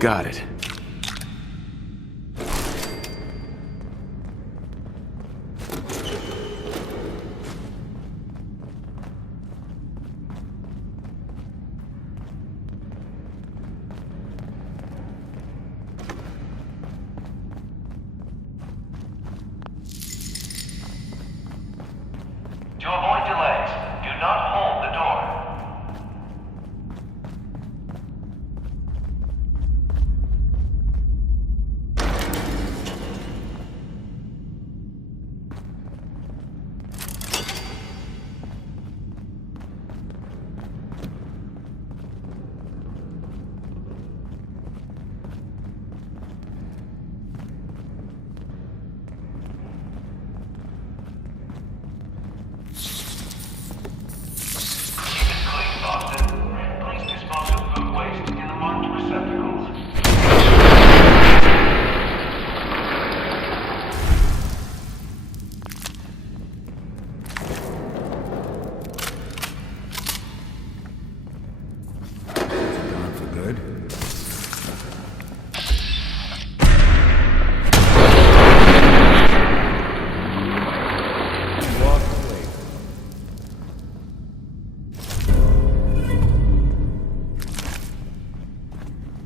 Got it. To avoid delays, do not hold the door.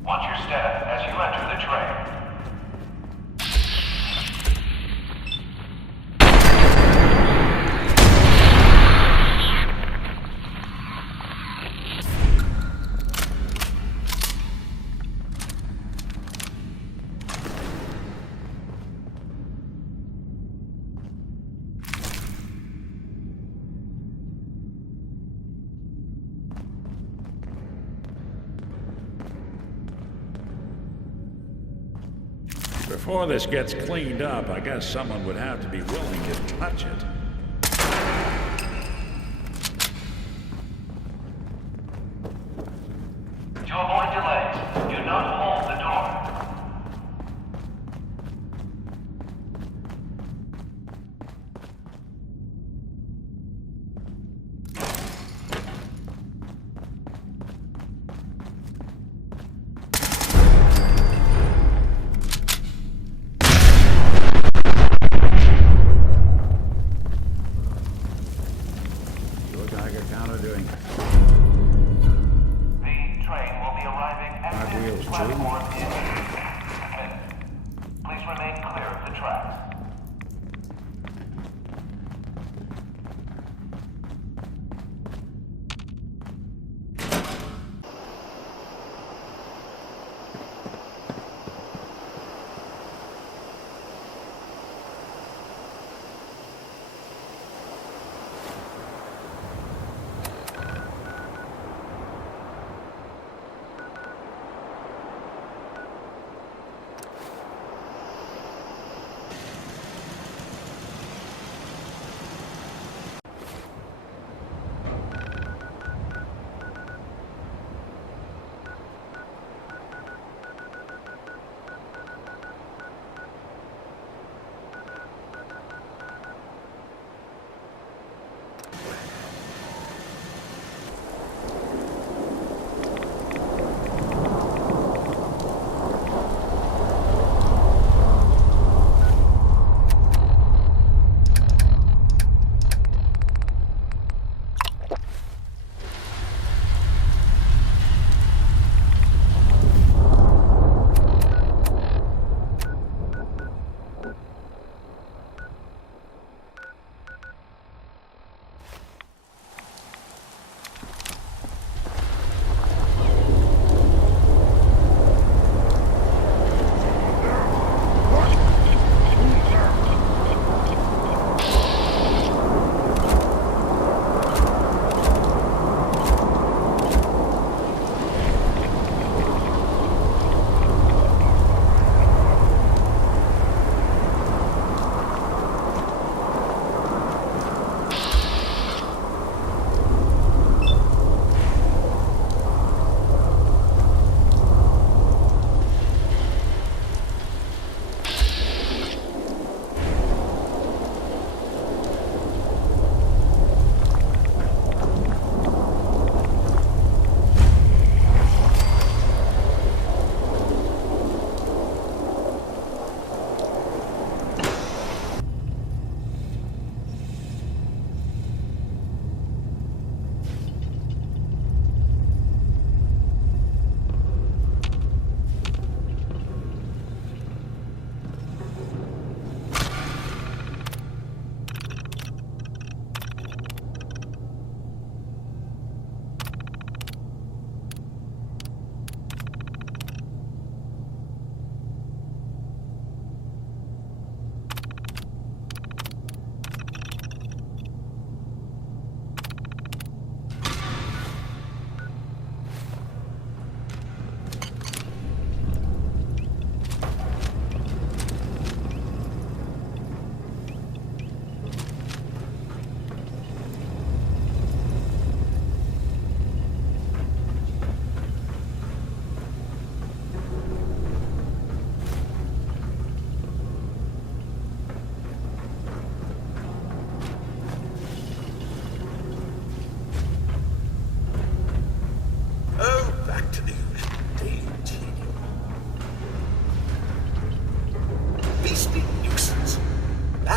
Watch your step as you enter the train. Before this gets cleaned up, I guess someone would have to be willing to touch it. To avoid delays, do not hold the door. Doing. The train will be arriving at this platform in 8 minutes. Please remain clear of the tracks.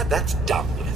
glad that's done with.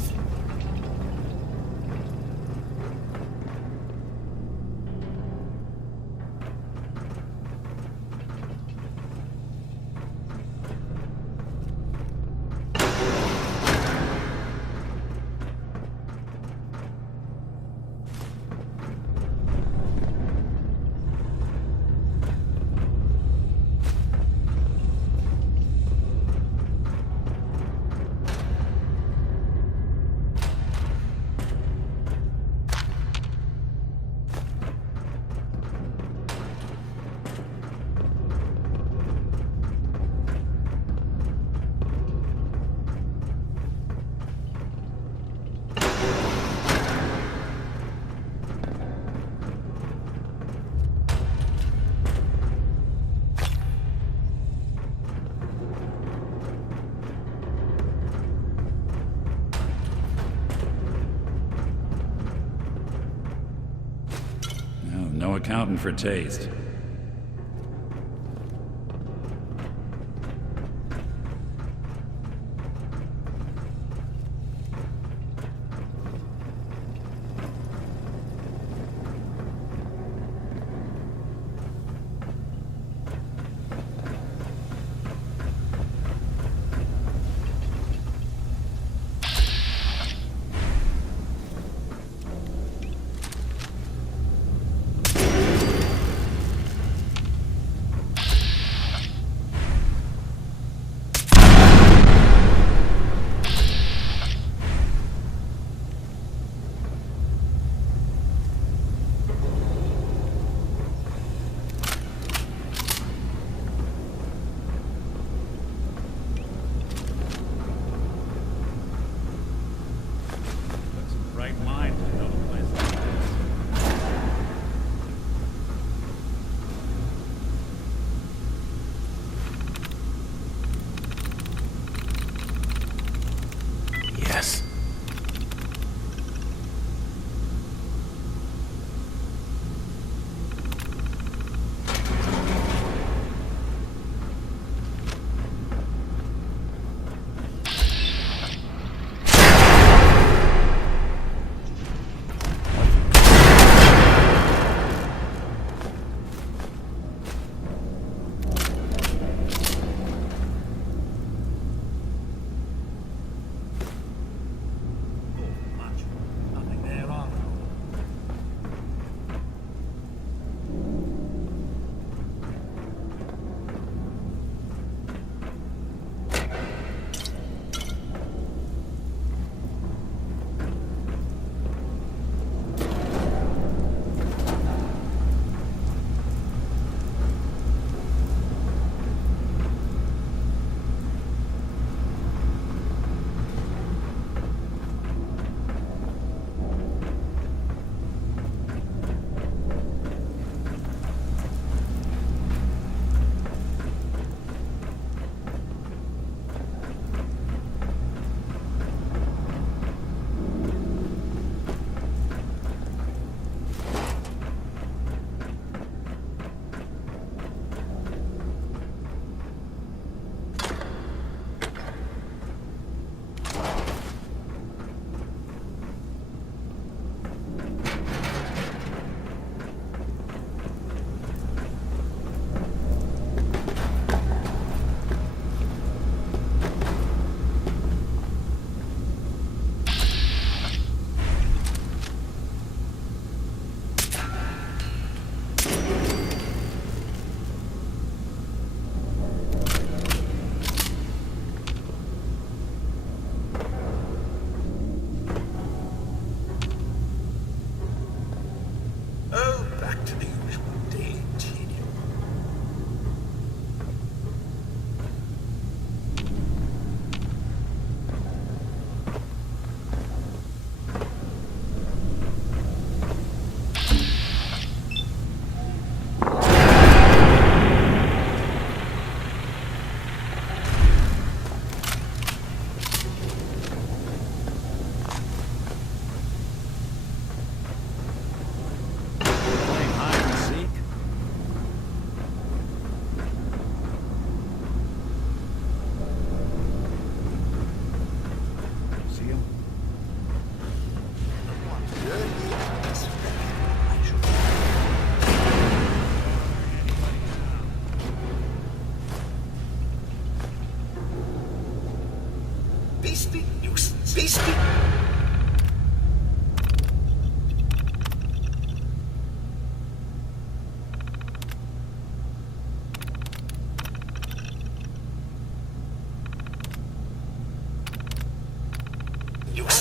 No accounting for taste.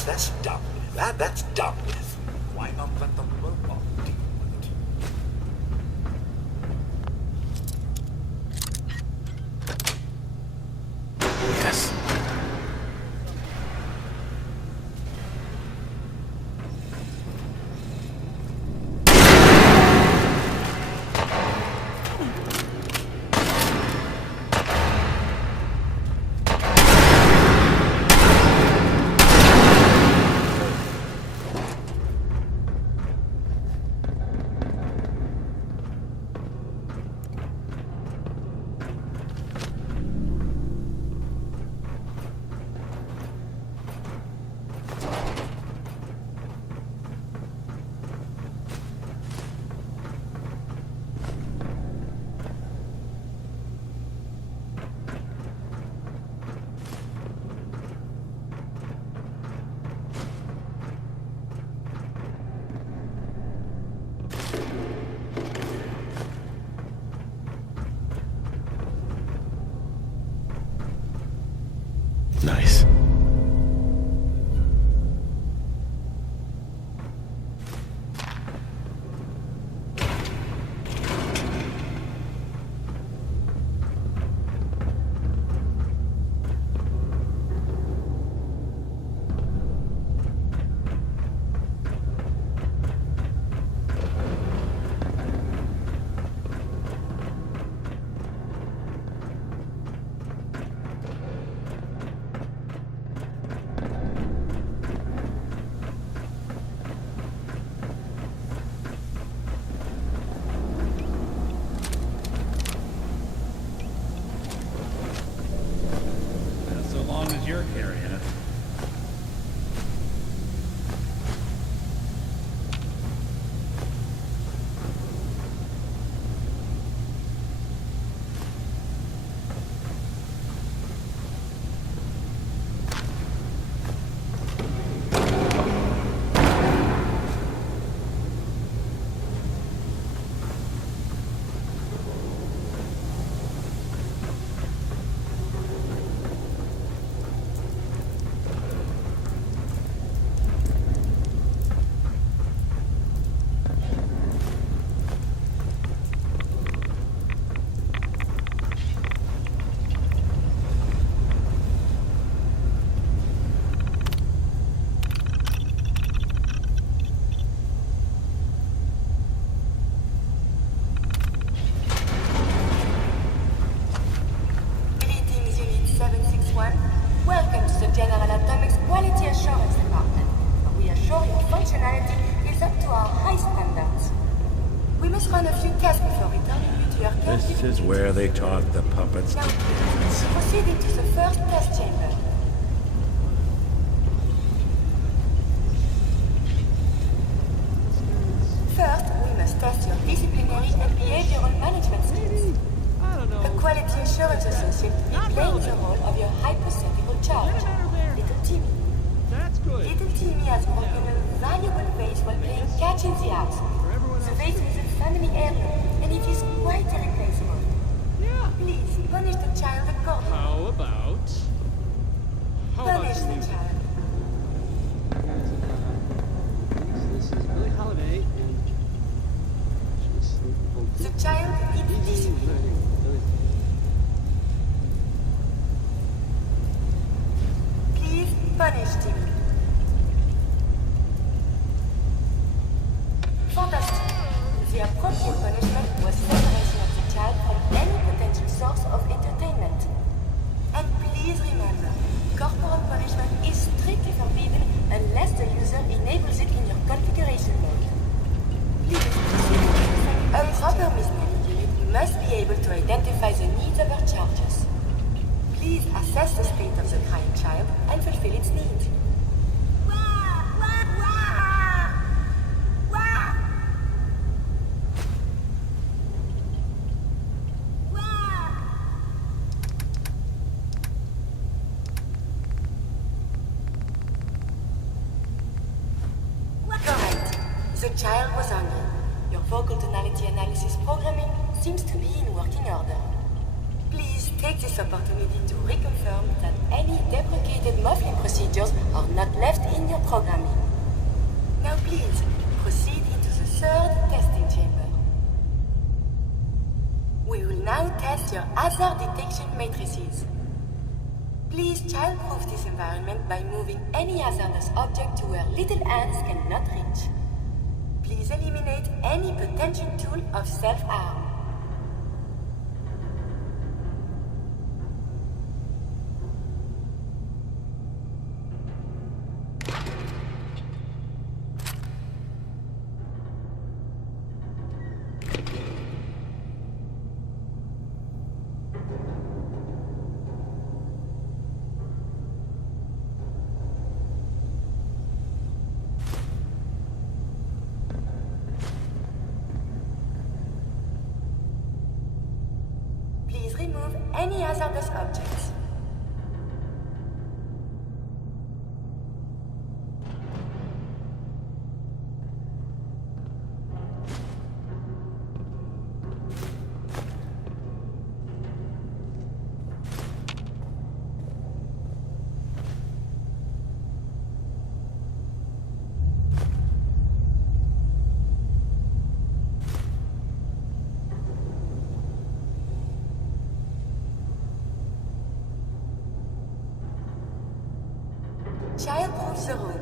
That's done with. That's done with. Why not let the robot deal with it? Yes. Nice. So long as you're carrying it. Greetings, Unit 761. Welcome to the General Atomics Quality Assurance Department, where we assure your functionality is up to our high standards. We must run a few tests before returning you to your This is where they taught the puppets. Now, proceed into the first test chamber. First, we must test your disciplinary and behavioral management skills. A quality assurance associate will be playing the role of your hypothetical charge, Little Timmy. That's good. Little Timmy has broken a valuable vase while playing catch in the house. The vase is a family heirloom, and it is quite irreplaceable. Yeah. Please, punish the child accordingly. How about Punish some the music? child. This is Billie Holiday and The child needs discipline. Please punish Timmy. Fantastic. The appropriate punishment was separation of the child from any potential source of entertainment. And please remember, corporal punishment is strictly forbidden unless the user enables it in your configuration mode. Please proceed. A proper mismanaged unit must be able to identify the needs of her charges. Please assess the state of the crying child and fulfill its needs. Correct. The child was hungry. Your vocal tonality analysis programming seems to be in working order. Please take take this opportunity to reconfirm that any deprecated muffling procedures are not left in your programming. Now please, proceed into the third testing chamber. We will now test your hazard detection matrices. Please child-proof this environment by moving any hazardous object to where little hands cannot reach. Please eliminate any potential tool of self-harm. Please remove any hazardous objects. Child-proof the room.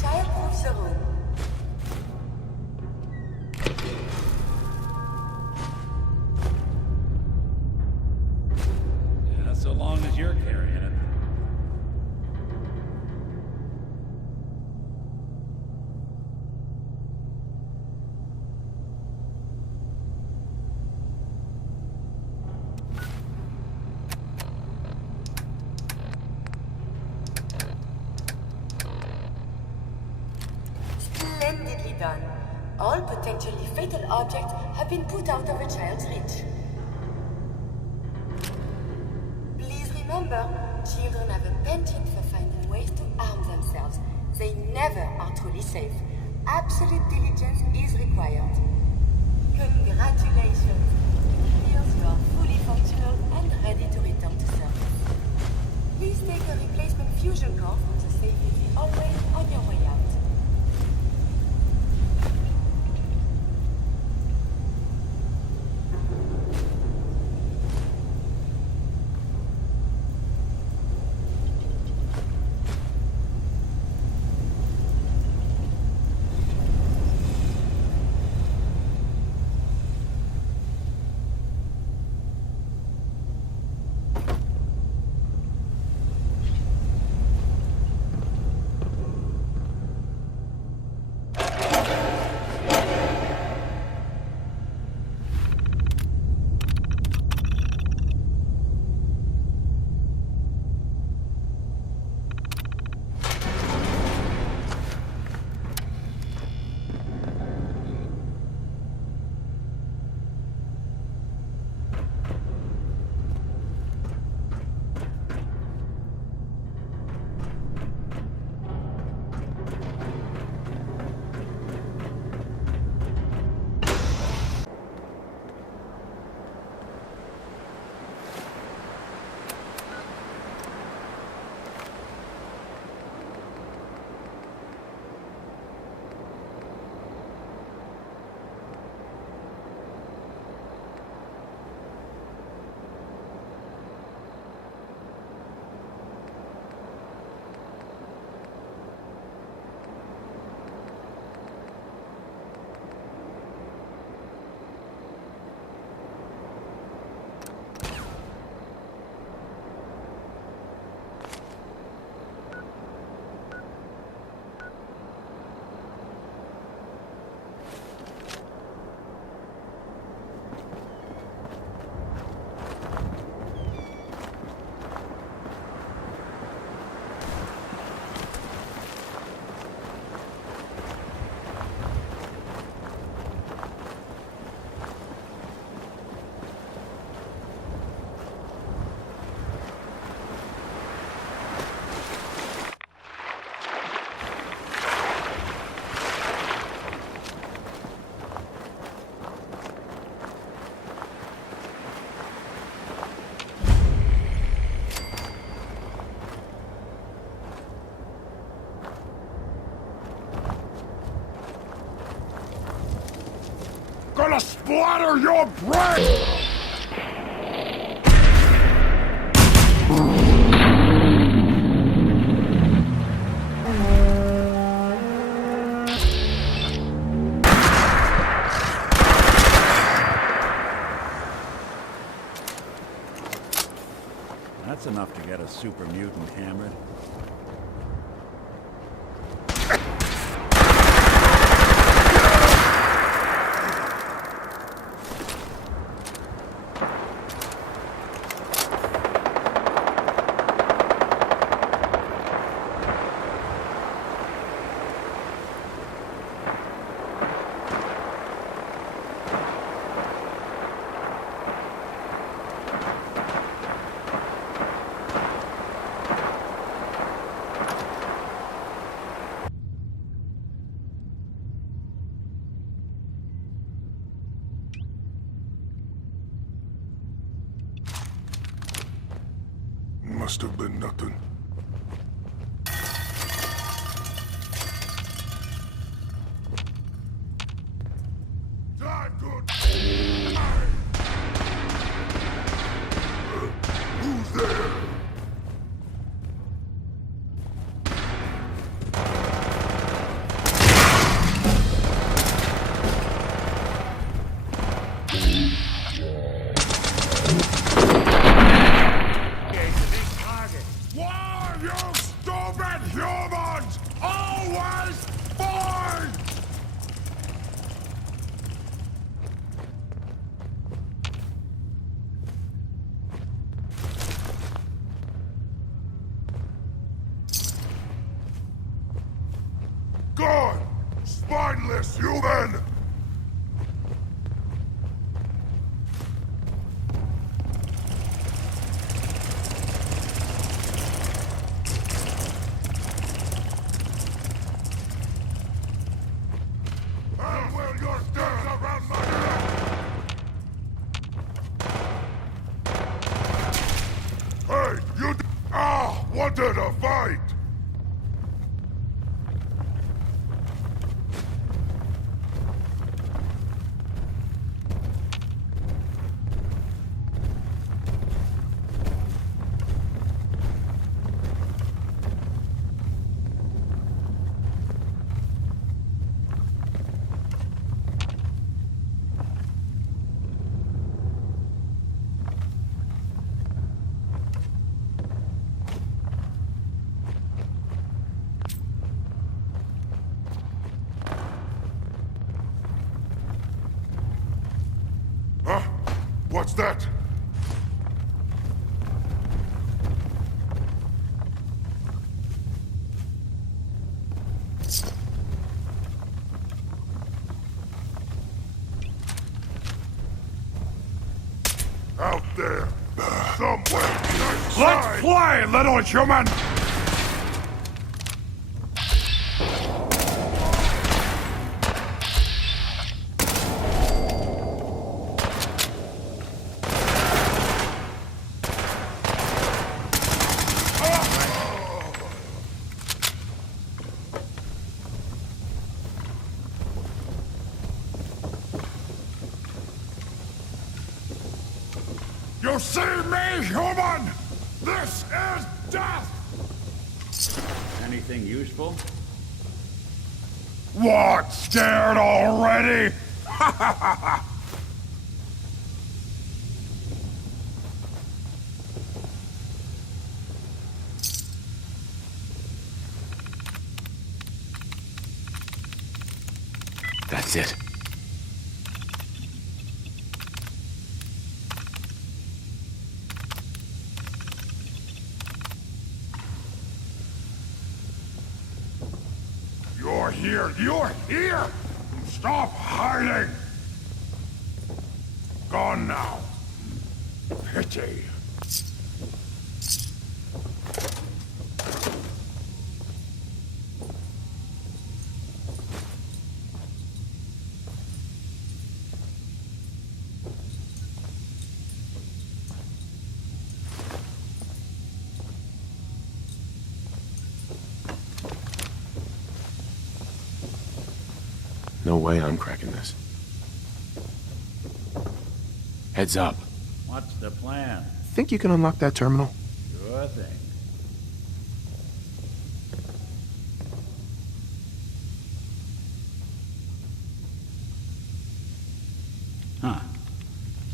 Child-proof the room. Yeah, so long as you're carrying it. Splendidly done. All potentially fatal objects have been put out of a child's reach. Please remember, children have a penchant for finding ways to harm themselves. They never are truly safe. Absolute diligence is required. Congratulations. It appears you are fully functional and ready to return to service. Please take a replacement fusion core from the safety hallway on your way out. I'll splatter your brain! That's enough to get a super mutant hammered. Must have been nothing. Time good. Who's there? Why, you stupid humans! Always fight! Good! Spineless human! And will your stairs around my neck! Hey, you wanted a fight! Huh? What's that? Out there, somewhere. Let's play, little human! You see me, human? This is death! Anything useful? What, scared already? That's it. You're here! You're here! Stop hiding! Gone now. Pity. No way I'm cracking this. Heads up. What's the plan? Think you can unlock that terminal? Sure thing. Huh.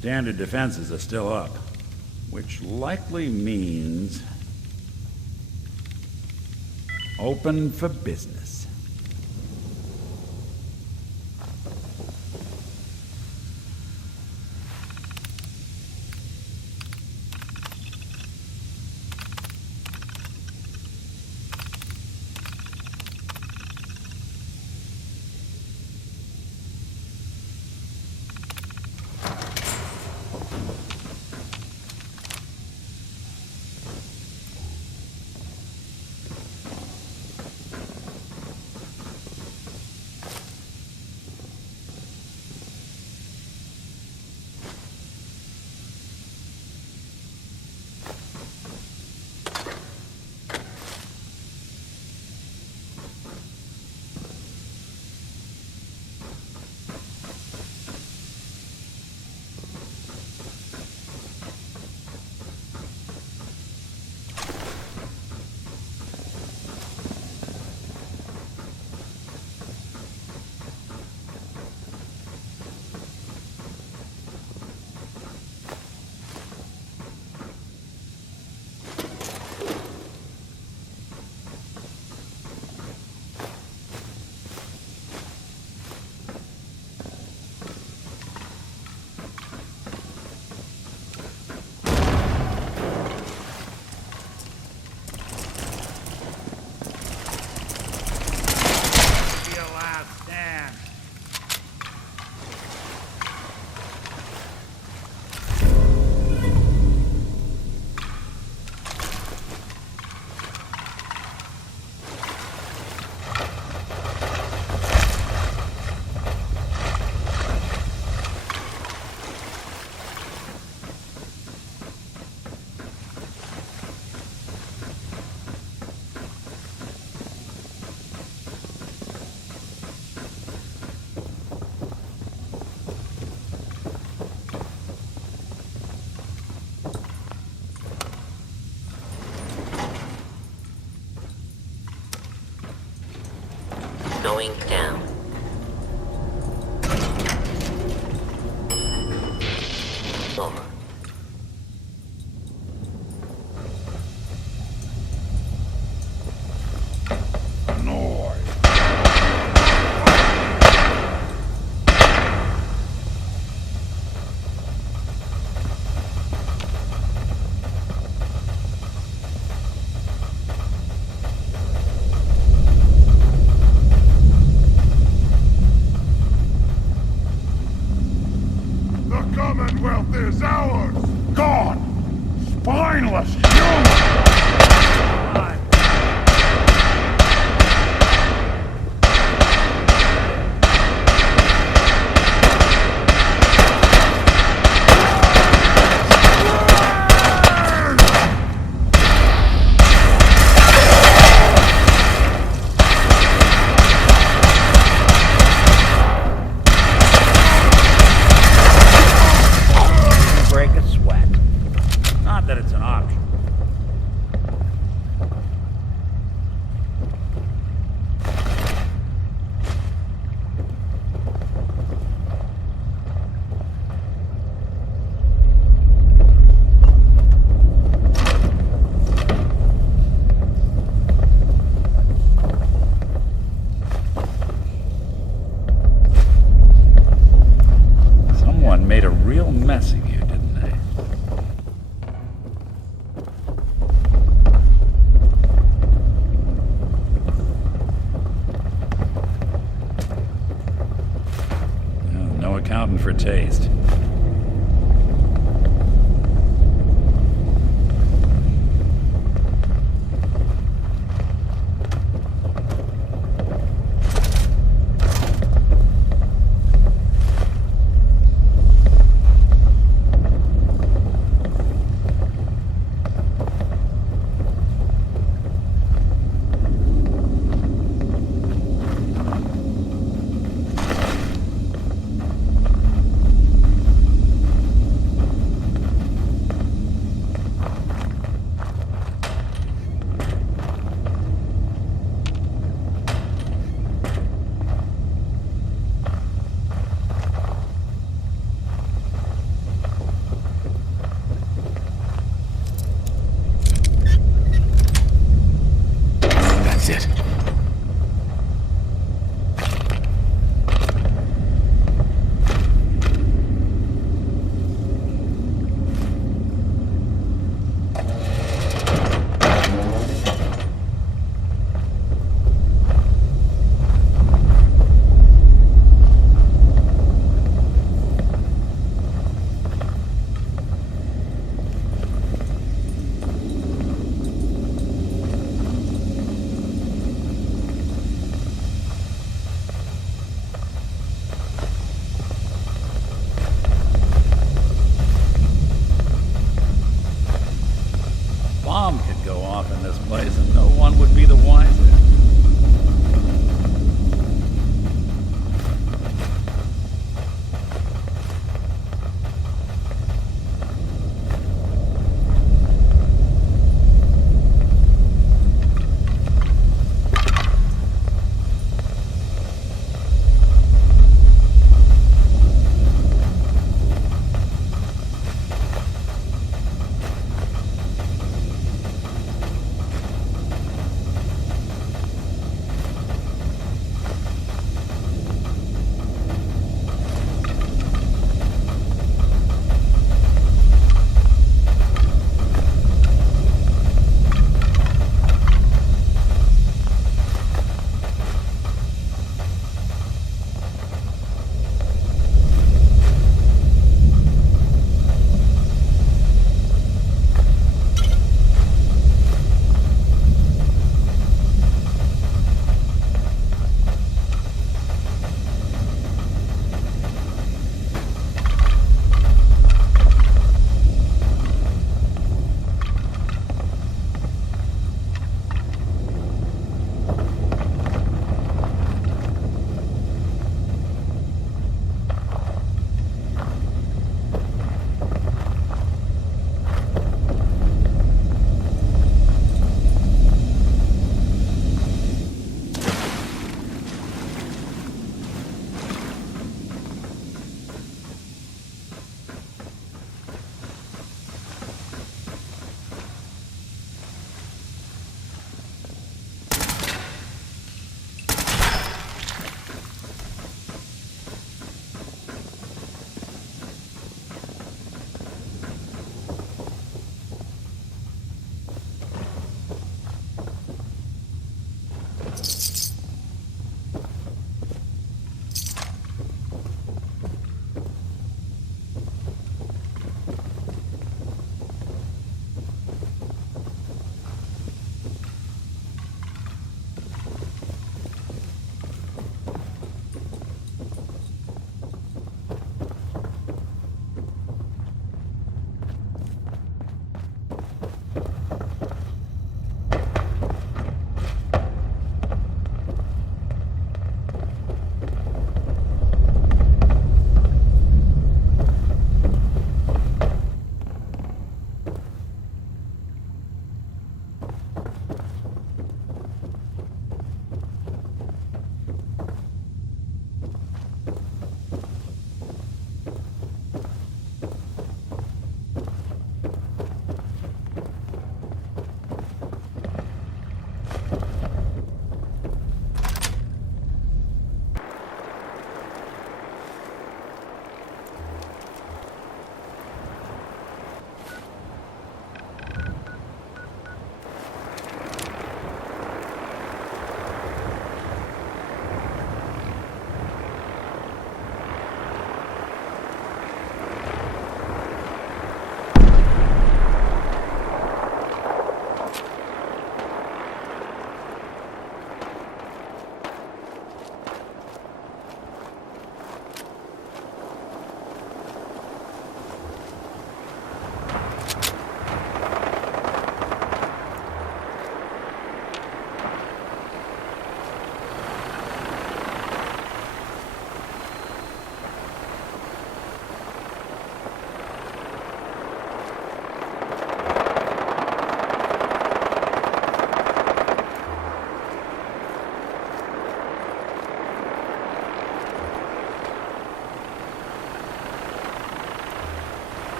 Standard defenses are still up, which likely means open for business. Going down. Over. Commonwealth is ours! Gone! Spineless human! Break a sweat. Not that it's an option. Someone made a real mess of you, didn't they? No accounting for taste.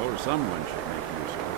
suppose someone should make use of it.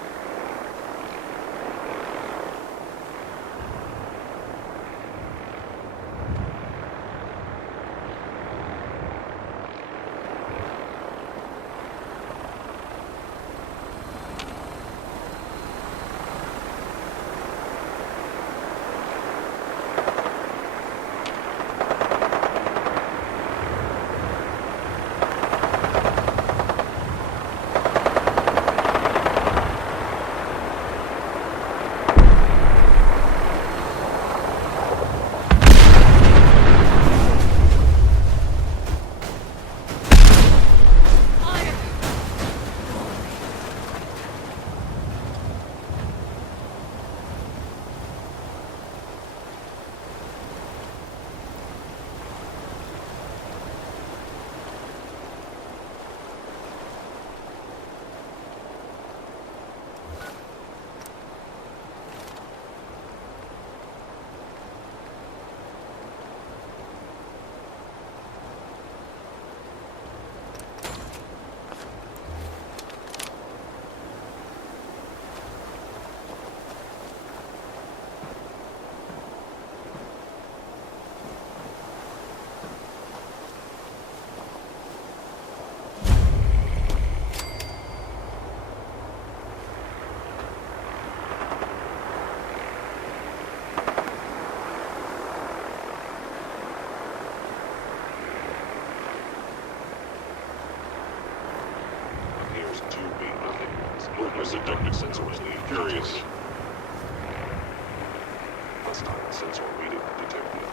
Was it ducted sensor was lead curious? That's not the sensor reading detected.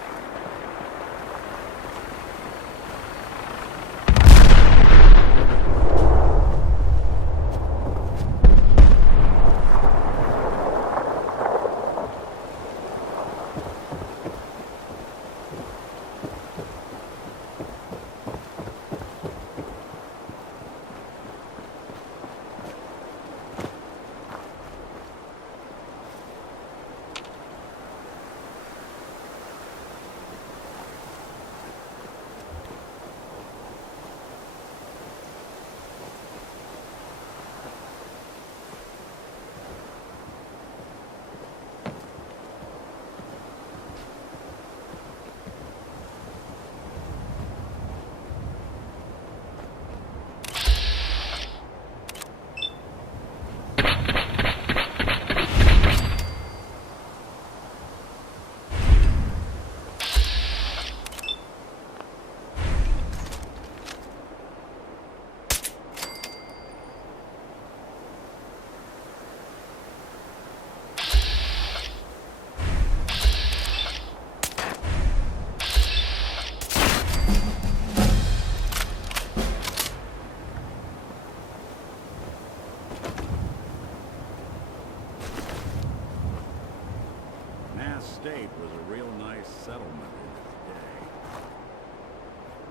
State was a real nice settlement in its day.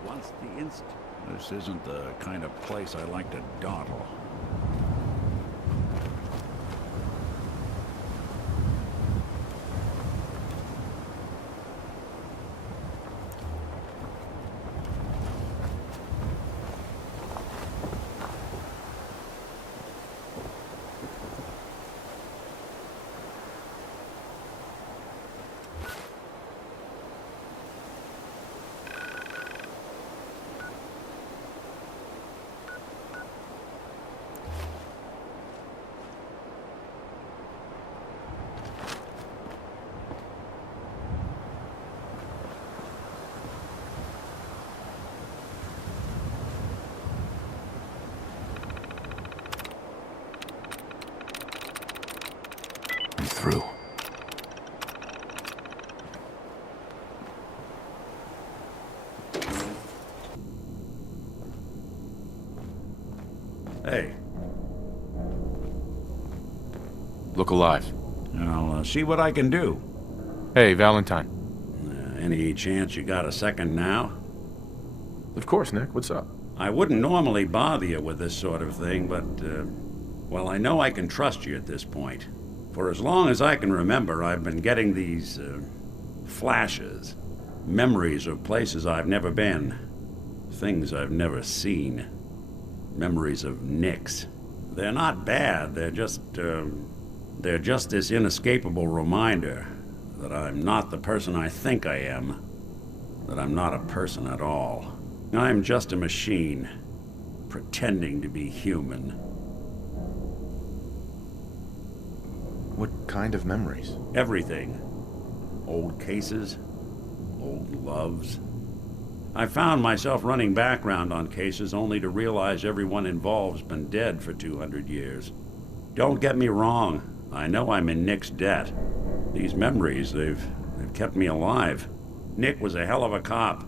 Once the This isn't the kind of place I like to dawdle. Through. Hey. Look alive. I'll see what I can do. Hey, Valentine. Any chance you got a second now? Of course, Nick. What's up? I wouldn't normally bother you with this sort of thing, but, well, I know I can trust you at this point. For as long as I can remember, I've been getting these, flashes. Memories of places I've never been. Things I've never seen. Memories of nicks They're not bad, they're just this inescapable reminder that I'm not the person I think I am, that I'm not a person at all. I'm just a machine, pretending to be human. What kind of memories? Everything. Old cases, old loves. I found myself running background on cases only to realize everyone involved's been dead for 200 years. Don't get me wrong, I know I'm in Nick's debt. These memories, they've kept me alive. Nick was a hell of a cop.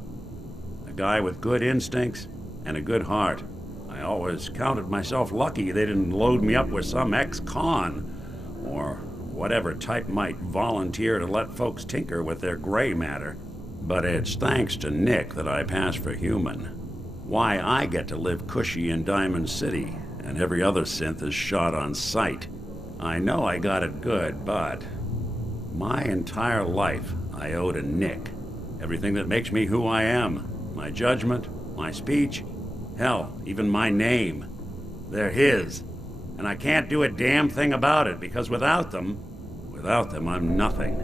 A guy with good instincts and a good heart. I always counted myself lucky they didn't load me up with some ex-con, or whatever type might volunteer to let folks tinker with their gray matter. But it's thanks to Nick that I pass for human. Why I get to live cushy in Diamond City, and every other synth is shot on sight. I know I got it good, but my entire life I owe to Nick. Everything that makes me who I am. My judgment, my speech, hell, even my name. They're his. And I can't do a damn thing about it, because without them, I'm nothing.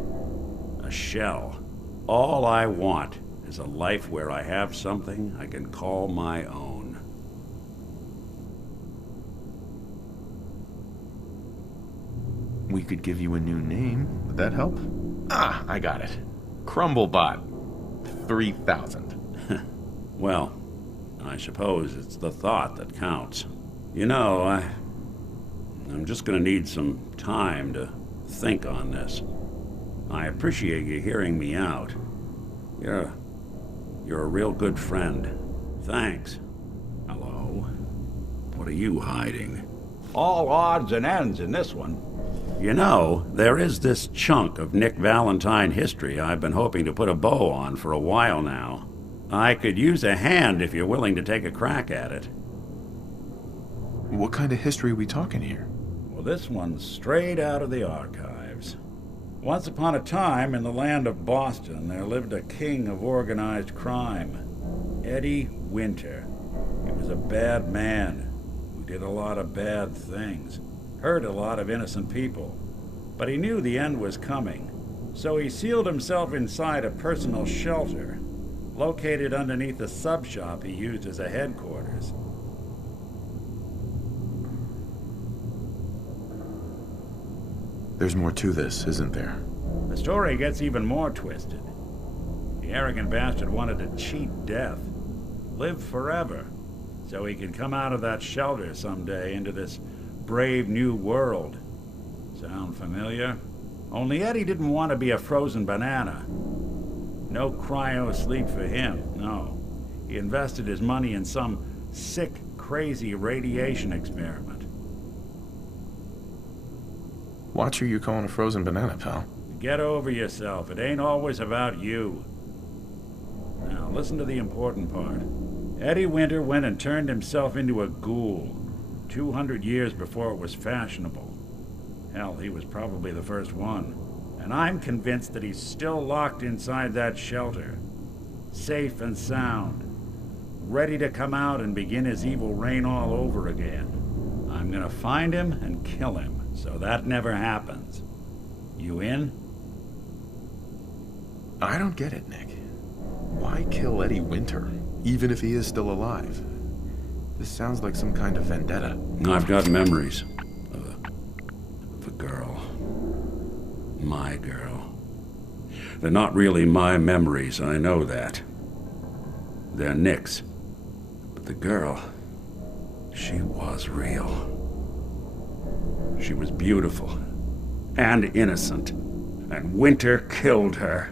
A shell. All I want is a life where I have something I can call my own. We could give you a new name. Would that help? Ah, I got it. Crumblebot. 3000. Well, I suppose it's the thought that counts. You know, I'm just gonna need some time to think on this. I appreciate you hearing me out. You're a real good friend. Thanks. Hello? What are you hiding? All odds and ends in this one. You know, there is this chunk of Nick Valentine history I've been hoping to put a bow on for a while now. I could use a hand if you're willing to take a crack at it. What kind of history are we talking here? Well, this one's straight out of the archives. Once upon a time, in the land of Boston, there lived a king of organized crime, Eddie Winter. He was a bad man who did a lot of bad things, hurt a lot of innocent people. But he knew the end was coming, so he sealed himself inside a personal shelter, located underneath the sub-shop he used as a headquarters. There's more to this, isn't there? The story gets even more twisted. The arrogant bastard wanted to cheat death, live forever, so he could come out of that shelter someday into this brave new world. Sound familiar? Only Eddie didn't want to be a frozen banana. No cryo sleep for him, no. He invested his money in some sick, crazy radiation experiment. Watch who you're calling a frozen banana, pal. Get over yourself. It ain't always about you. Now, listen to the important part. Eddie Winter went and turned himself into a ghoul 200 years before it was fashionable. Hell, he was probably the first one. And I'm convinced that he's still locked inside that shelter. Safe and sound. Ready to come out and begin his evil reign all over again. I'm gonna find him and kill him, so that never happens. You in? I don't get it, Nick. Why kill Eddie Winter, even if he is still alive? This sounds like some kind of vendetta. I've got memories of a girl. My girl. They're not really my memories, I know that. They're Nick's. But the girl, she was real. She was beautiful and innocent, and Winter killed her.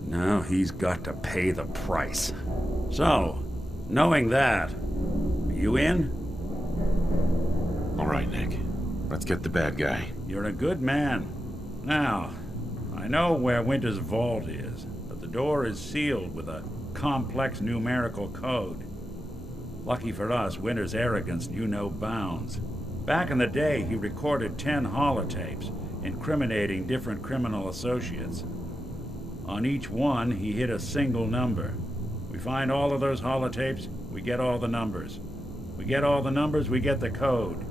Now he's got to pay the price. So, knowing that, are you in? All right, Nick. Let's get the bad guy. You're a good man. Now, I know where Winter's vault is, but the door is sealed with a complex numerical code. Lucky for us, Winter's arrogance knew no bounds. Back in the day, he recorded 10 holotapes, incriminating different criminal associates. On each one, he hit a single number. We find all of those holotapes, we get all the numbers. We get all the numbers, we get the code.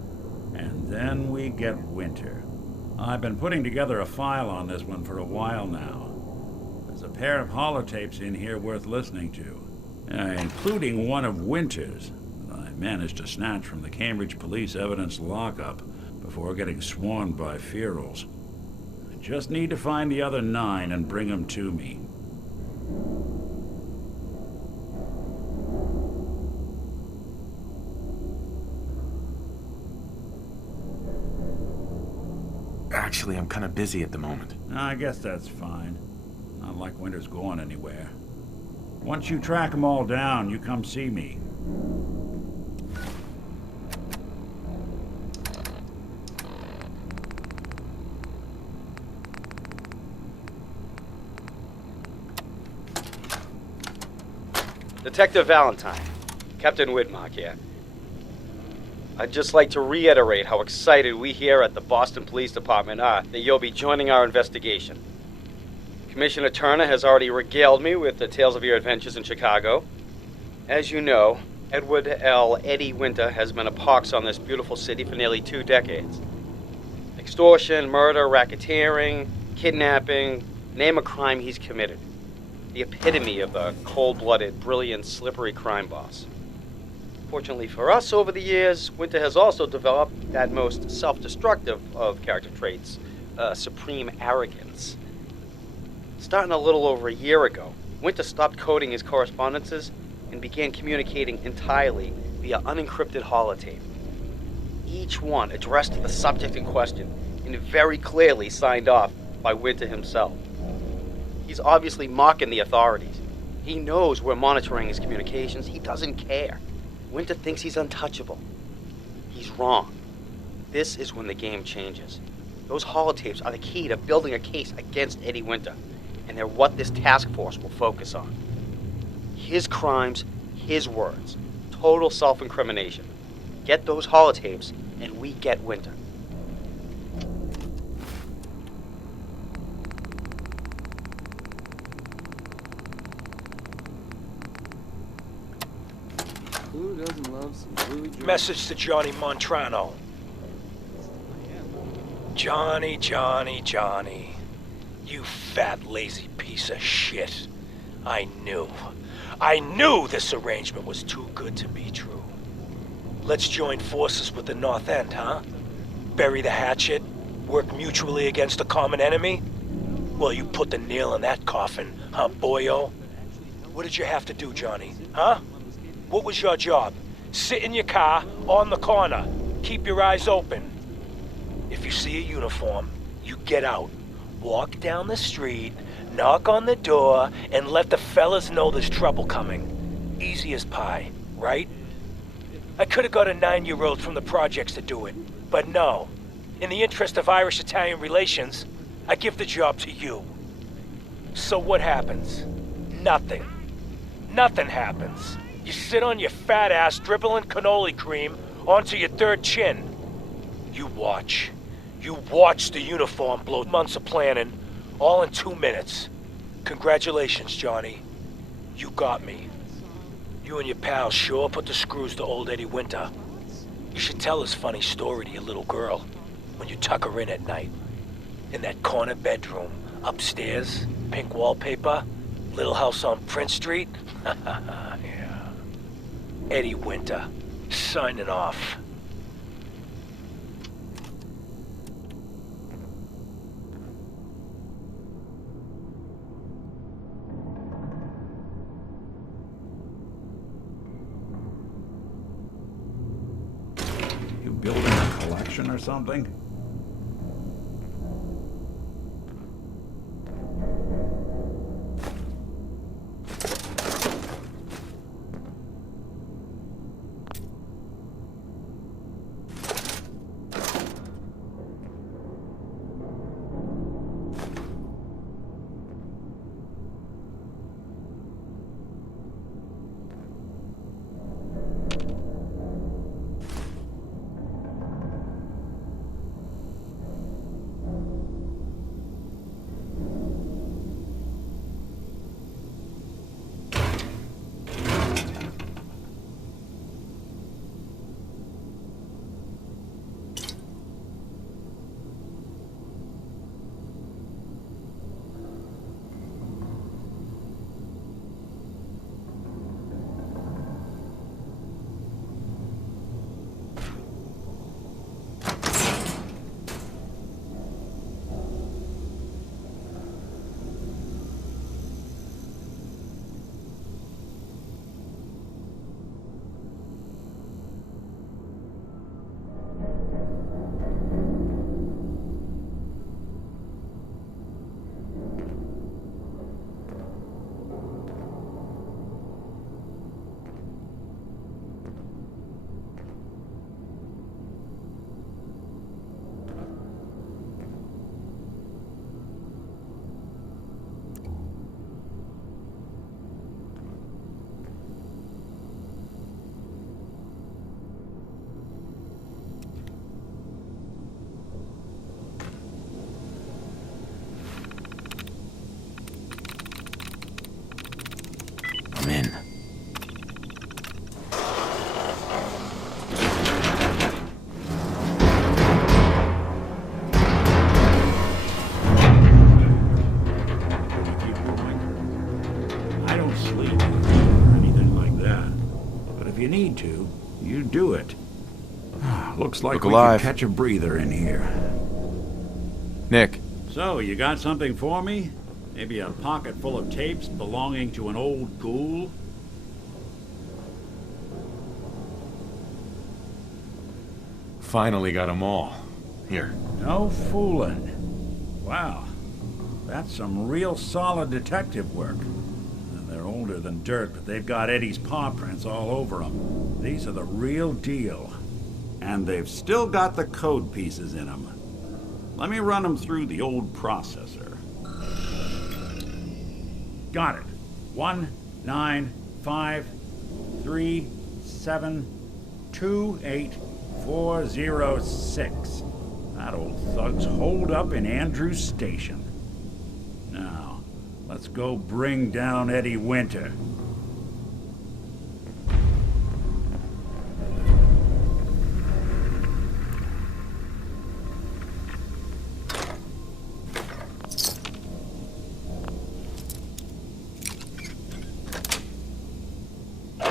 Then we get Winter. I've been putting together a file on this one for a while now. There's a pair of holotapes in here worth listening to, including one of Winter's that I managed to snatch from the Cambridge Police Evidence lockup before getting swarmed by ferals. I just need to find the other 9 and bring them to me. Actually, I'm kind of busy at the moment. I guess that's fine. Not like Winter's going anywhere. Once you track them all down, you come see me. Detective Valentine, Captain Whitmark here. I'd just like to reiterate how excited we here at the Boston Police Department are that you'll be joining our investigation. Commissioner Turner has already regaled me with the tales of your adventures in Chicago. As you know, Edward L. Eddie Winter has been a pox on this beautiful city for nearly 2 decades. Extortion, murder, racketeering, kidnapping, name a crime he's committed. The epitome of the cold-blooded, brilliant, slippery crime boss. Fortunately for us, over the years, Winter has also developed that most self-destructive of character traits, supreme arrogance. Starting a little over a year ago, Winter stopped coding his correspondences and began communicating entirely via unencrypted holotape. Each one addressed to the subject in question and very clearly signed off by Winter himself. He's obviously mocking the authorities. He knows we're monitoring his communications. He doesn't care. Winter thinks he's untouchable. He's wrong. This is when the game changes. Those holotapes are the key to building a case against Eddie Winter, and they're what this task force will focus on. His crimes, his words. Total self-incrimination. Get those holotapes, and we get Winter. Who doesn't love some Louis Jordan? Message to Johnny Montrano. Johnny, Johnny, Johnny. You fat, lazy piece of shit. I knew this arrangement was too good to be true. Let's join forces with the North End, huh? Bury the hatchet, work mutually against a common enemy? Well, you put the nail in that coffin, huh, boyo? What did you have to do, Johnny, huh? What was your job? Sit in your car, on the corner. Keep your eyes open. If you see a uniform, you get out. Walk down the street, knock on the door, and let the fellas know there's trouble coming. Easy as pie, right? I could have got a 9-year-old from the projects to do it, but no. In the interest of Irish-Italian relations, I give the job to you. So what happens? Nothing. Nothing happens. You sit on your fat ass dribbling cannoli cream onto your third chin. You watch. You watch the uniform blow months of planning, all in 2 minutes. Congratulations, Johnny. You got me. You and your pals sure put the screws to old Eddie Winter. You should tell this funny story to your little girl when you tuck her in at night. In that corner bedroom, upstairs, pink wallpaper, little house on Prince Street. Yeah. Eddie Winter, signing off. You building a collection or something? if you need to, you do it. Looks like Look we alive. could catch a breather in here. Nick, So, you got something for me? Maybe a pocket full of tapes belonging to an old ghoul? Finally got them all. Here. No fooling. Wow. That's some real solid detective work. They're older than dirt, but they've got Eddie's paw prints all over them. These are the real deal. And they've still got the code pieces in them. Let me run them through the old processor. Got it. 19553728406. That old thug's holed up in Andrews Station. Now, let's go bring down Eddie Winter.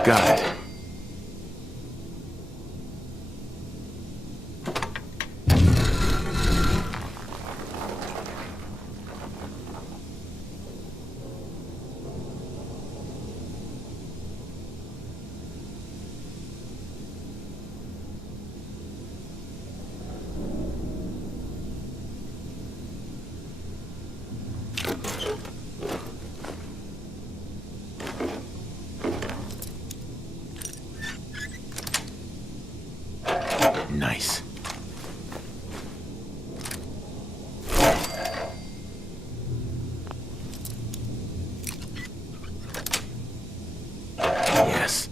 Got it. Nice. Yes.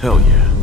Hell yeah.